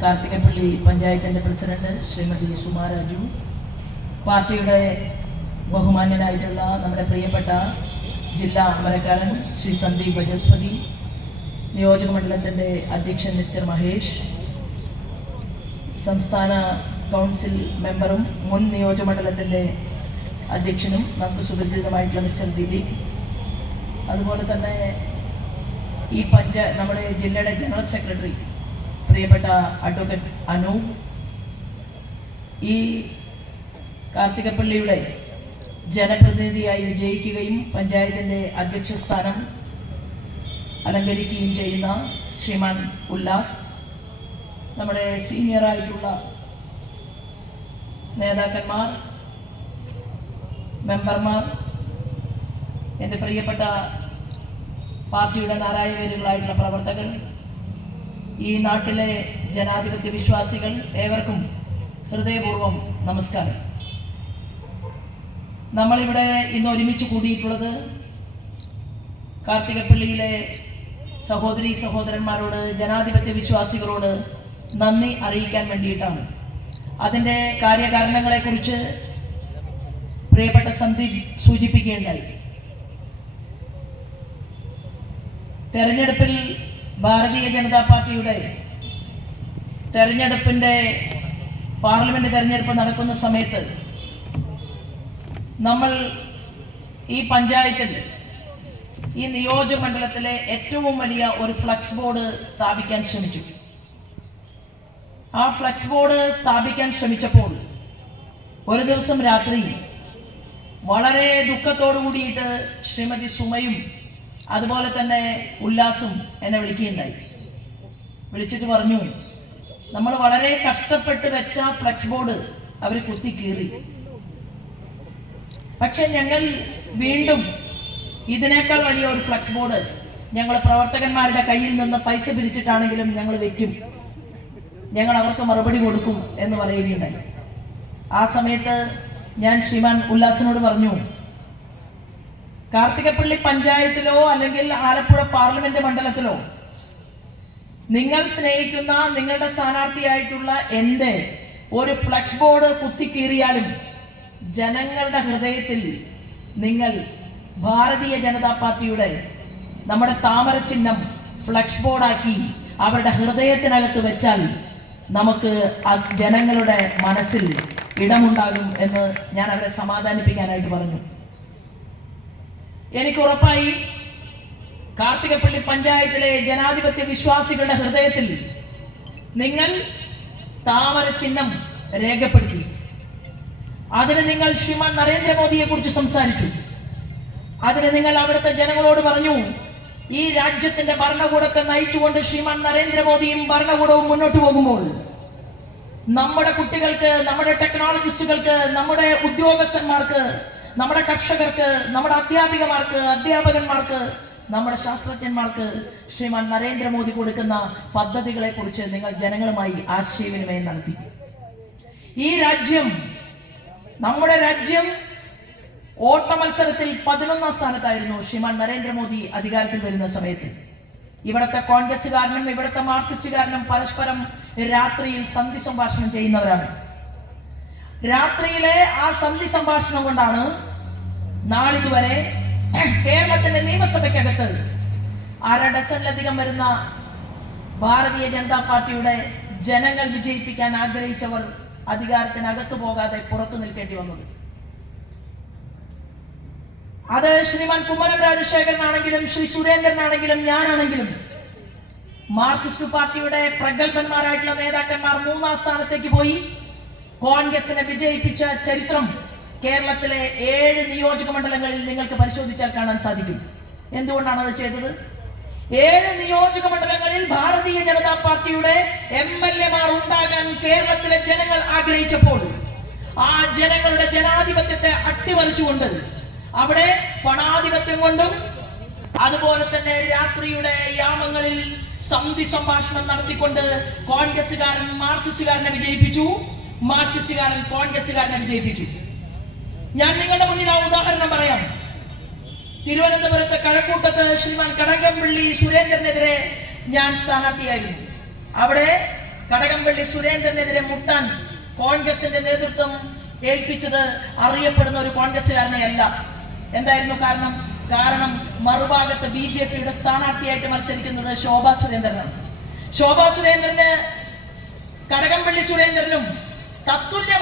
കാർത്തികപ്പള്ളി പഞ്ചായത്തിന്റെ പ്രസിഡന്റ് ശ്രീമതി സുമാരാജു പാർട്ടിയുടെ ബഹുമാന്യനായിട്ടുള്ള നമ്മുടെ പ്രിയപ്പെട്ട ജില്ലാ അമരക്കാരൻ ശ്രീ സന്ദീപ് ബജസ്പതി നിയോജകമണ്ഡലത്തിന്റെ അധ്യക്ഷൻ മിസ്റ്റർ മഹേഷ് സംസ്ഥാന കൗൺസിൽ മെമ്പറും മുൻ നിയോജകമണ്ഡലത്തിന്റെ അധ്യക്ഷനും നമുക്ക് സുപരിചിതമായിട്ടുള്ള മിസ്റ്റർ ദിലീപ്. അതുപോലെ തന്നെ ഈ പഞ്ചായ നമ്മുടെ ജില്ലയുടെ ജനറൽ സെക്രട്ടറി പ്രിയപ്പെട്ട അഡ്വക്കേറ്റ് അനു. ഈ കാർത്തികപ്പള്ളിയുടെ ജനപ്രതിനിധിയായി വിജയിക്കുകയും പഞ്ചായത്തിന്റെ അധ്യക്ഷ സ്ഥാനം അലങ്കരിക്കുകയും ചെയ്യുന്ന ശ്രീമാൻ ഉല്ലാസ് നമ്മുടെ സീനിയറായിട്ടുള്ള നേതാക്കന്മാർ മെമ്പർമാർ എന്റെ പ്രിയപ്പെട്ട പാർട്ടിയുടെ നാരായവേരുകളായിട്ടുള്ള പ്രവർത്തകർ ഈ നാട്ടിലെ ജനാധിപത്യ വിശ്വാസികൾ ഏവർക്കും ഹൃദയപൂർവം നമസ്കാരം. നമ്മളിവിടെ ഇന്ന് ഒരുമിച്ച് കൂടിയിട്ടുള്ളത് കാർത്തികപ്പള്ളിയിലെ സഹോദരി സഹോദരന്മാരോട് ജനാധിപത്യ വിശ്വാസികളോട് നന്ദി അറിയിക്കാൻ വേണ്ടിയിട്ടാണ്. അതിന്റെ കാര്യകാരണങ്ങളെക്കുറിച്ച് പ്രിയപ്പെട്ട സന്ദീപ് സൂചിപ്പിക്കുകയുണ്ടായി. തെരഞ്ഞെടുപ്പിൽ ഭാരതീയ ജനതാ പാർട്ടിയുടെ തെരഞ്ഞെടുപ്പിന്റെ പാർലമെന്റ് തെരഞ്ഞെടുപ്പ് നടക്കുന്ന സമയത്ത് നമ്മൾ ഈ പഞ്ചായത്തിൽ ഈ നിയോജകമണ്ഡലത്തിലെ ഏറ്റവും വലിയ ഒരു ഫ്ലക്സ് ബോർഡ് സ്ഥാപിക്കാൻ ശ്രമിച്ചു. ആ ഫ്ലക്സ് ബോർഡ് സ്ഥാപിക്കാൻ ശ്രമിച്ചപ്പോൾ ഒരു ദിവസം രാത്രി വളരെ ദുഃഖത്തോടു കൂടിയിട്ട് ശ്രീമതി സുമയും അതുപോലെ തന്നെ ഉല്ലാസും എന്നെ വിളിക്കുകയുണ്ടായി. വിളിച്ചിട്ട് പറഞ്ഞു നമ്മൾ വളരെ കഷ്ടപ്പെട്ട് വെച്ച ഫ്ലെക്സ് ബോർഡ് അവർ കുത്തി കീറി. പക്ഷെ ഞങ്ങൾ വീണ്ടും ഇതിനേക്കാൾ വലിയ ഒരു ഫ്ലക്സ് ബോർഡ് ഞങ്ങൾ പ്രവർത്തകന്മാരുടെ കയ്യിൽ നിന്ന് പൈസ പിരിച്ചിട്ടാണെങ്കിലും ഞങ്ങൾ വെക്കും. ഞങ്ങൾ അവർക്ക് മറുപടി കൊടുക്കും എന്ന് പറയുകയുണ്ടായി. ആ സമയത്ത് ഞാൻ ശ്രീമാൻ ഉല്ലാസിനോട് പറഞ്ഞു കാർത്തികപ്പള്ളി പഞ്ചായത്തിലോ അല്ലെങ്കിൽ ആലപ്പുഴ പാർലമെന്റ് മണ്ഡലത്തിലോ നിങ്ങൾ സ്നേഹിക്കുന്ന നിങ്ങളുടെ സ്ഥാനാർത്ഥിയായിട്ടുള്ള എന്റെ ഒരു ഫ്ലക്സ് ബോർഡ് കുത്തിക്കീറിയാലും ജനങ്ങളുടെ ഹൃദയത്തിൽ നിങ്ങൾ ഭാരതീയ ജനതാ പാർട്ടിയുടെ നമ്മുടെ താമര ചിഹ്നം ഫ്ലക്സ് ബോർഡാക്കി അവരുടെ ഹൃദയത്തിനകത്ത് വെച്ചാൽ നമുക്ക് ജനങ്ങളുടെ മനസ്സിൽ ഇടമുണ്ടാകും എന്ന് ഞാൻ അവരെ സമാധാനിപ്പിക്കാനായിട്ട് പറഞ്ഞു. എനിക്ക് ഉറപ്പായി കാർത്തികപ്പള്ളി പഞ്ചായത്തിലെ ജനാധിപത്യ വിശ്വാസികളുടെ ഹൃദയത്തിൽ നിങ്ങൾ താമര ചിഹ്നം രേഖപ്പെടുത്തി. അതിന് നിങ്ങൾ ശ്രീമാൻ നരേന്ദ്രമോദിയെ കുറിച്ച് സംസാരിച്ചു. അതിന് നിങ്ങൾ അവിടുത്തെ ജനങ്ങളോട് പറഞ്ഞു ഈ രാജ്യത്തിന്റെ ഭരണകൂടത്തെ നയിച്ചുകൊണ്ട് ശ്രീമാൻ നരേന്ദ്രമോദിയും ഭരണകൂടവും മുന്നോട്ട് പോകുമ്പോൾ നമ്മുടെ കുട്ടികൾക്ക് നമ്മുടെ ടെക്നോളജിസ്റ്റുകൾക്ക് നമ്മുടെ ഉദ്യോഗസ്ഥന്മാർക്ക് നമ്മുടെ കർഷകർക്ക് നമ്മുടെ അധ്യാപികമാർക്ക് അധ്യാപകന്മാർക്ക് നമ്മുടെ ശാസ്ത്രജ്ഞന്മാർക്ക് ശ്രീമാൻ നരേന്ദ്രമോദി കൊടുക്കുന്ന പദ്ധതികളെ കുറിച്ച് നിങ്ങൾ ജനങ്ങളുമായി ആശയവിനിമയം നടത്തി. ഈ രാജ്യം നമ്മുടെ രാജ്യം ഓട്ട മത്സരത്തിൽ പതിനൊന്നാം സ്ഥാനത്തായിരുന്നു ശ്രീമാൻ നരേന്ദ്രമോദി അധികാരത്തിൽ വരുന്ന സമയത്ത്. ഇവിടുത്തെ കോൺഗ്രസ്സുകാരനും ഇവിടുത്തെ മാർക്സിസ്റ്റുകാരനും പരസ്പരം രാത്രിയിൽ സന്ധി സംഭാഷണം ചെയ്യുന്നവരാണ്. രാത്രിയിലെ ആ സന്ധി സംഭാഷണം കൊണ്ടാണ് നാളിതുവരെ കേരളത്തിന്റെ നിയമസഭയ്ക്കകത്ത് അര ഡസനിലധികം വരുന്ന ഭാരതീയ ജനതാ പാർട്ടിയുടെ ജനങ്ങൾ വിജയിപ്പിക്കാൻ ആഗ്രഹിച്ചവർ അധികാരത്തിനകത്തു പോകാതെ പുറത്തു നിൽക്കേണ്ടി വന്നത്. അത് ശ്രീമാൻ കുമ്മനം രാജശേഖരനാണെങ്കിലും ശ്രീ സുരേന്ദ്രനാണെങ്കിലും ഞാനാണെങ്കിലും മാർക്സിസ്റ്റ് പാർട്ടിയുടെ പ്രഗത്ഭന്മാരായിട്ടുള്ള നേതാക്കന്മാർ മൂന്നാം സ്ഥാനത്തേക്ക് പോയി. കോൺഗ്രസിനെ വിജയിപ്പിച്ച ചരിത്രം കേരളത്തിലെ ഏഴ് നിയോജക മണ്ഡലങ്ങളിൽ നിങ്ങൾക്ക് പരിശോധിച്ചാൽ കാണാൻ സാധിക്കും. എന്തുകൊണ്ടാണ് അത് ചെയ്തത്? ഏഴ് നിയോജക മണ്ഡലങ്ങളിൽ ഭാരതീയ ജനതാ പാർട്ടിയുടെ എം എൽ എമാർ ഉണ്ടാകാൻ കേരളത്തിലെ ജനങ്ങൾ ആഗ്രഹിച്ചപ്പോൾ ആ ജനങ്ങളുടെ ജനാധിപത്യത്തെ അട്ടിമറിച്ചുകൊണ്ട് അവിടെ പണാധിപത്യം കൊണ്ടും അതുപോലെ തന്നെ രാത്രിയുടെ യാമങ്ങളിൽ സന്ധി സംഭാഷണം നടത്തിക്കൊണ്ട് കോൺഗ്രസുകാരൻ മാർക്സിസ്റ്റുകാരനെ വിജയിപ്പിച്ചു. മാർക്സിസ്റ്റുകാരൻ കോൺഗ്രസ്സുകാരനെ വിജയിപ്പിച്ചു. ഞാൻ നിങ്ങളുടെ മുന്നിൽ ആ ഉദാഹരണം പറയാം. തിരുവനന്തപുരത്ത് കഴക്കൂട്ടത്ത് ശ്രീമാൻ കടകംപള്ളി സുരേന്ദ്രനെതിരെ ഞാൻ സ്ഥാനാർത്ഥിയായിരുന്നു. അവിടെ കടകംപള്ളി സുരേന്ദ്രനെതിരെ മുട്ടാൻ കോൺഗ്രസിന്റെ നേതൃത്വം ഏൽപ്പിച്ചത് അറിയപ്പെടുന്ന ഒരു കോൺഗ്രസ്സുകാരനെ അല്ല എന്തായിരുന്നു കാരണം? കാരണം മറുഭാഗത്ത് ബി ജെ പിയുടെ സ്ഥാനാർത്ഥിയായിട്ട് മത്സരിക്കുന്നത് ശോഭാ സുരേന്ദ്രനാണ്. ശോഭാ സുരേന്ദ്രന് കടകംപള്ളി സുരേന്ദ്രനും ತತ್ತುಲ್ಯ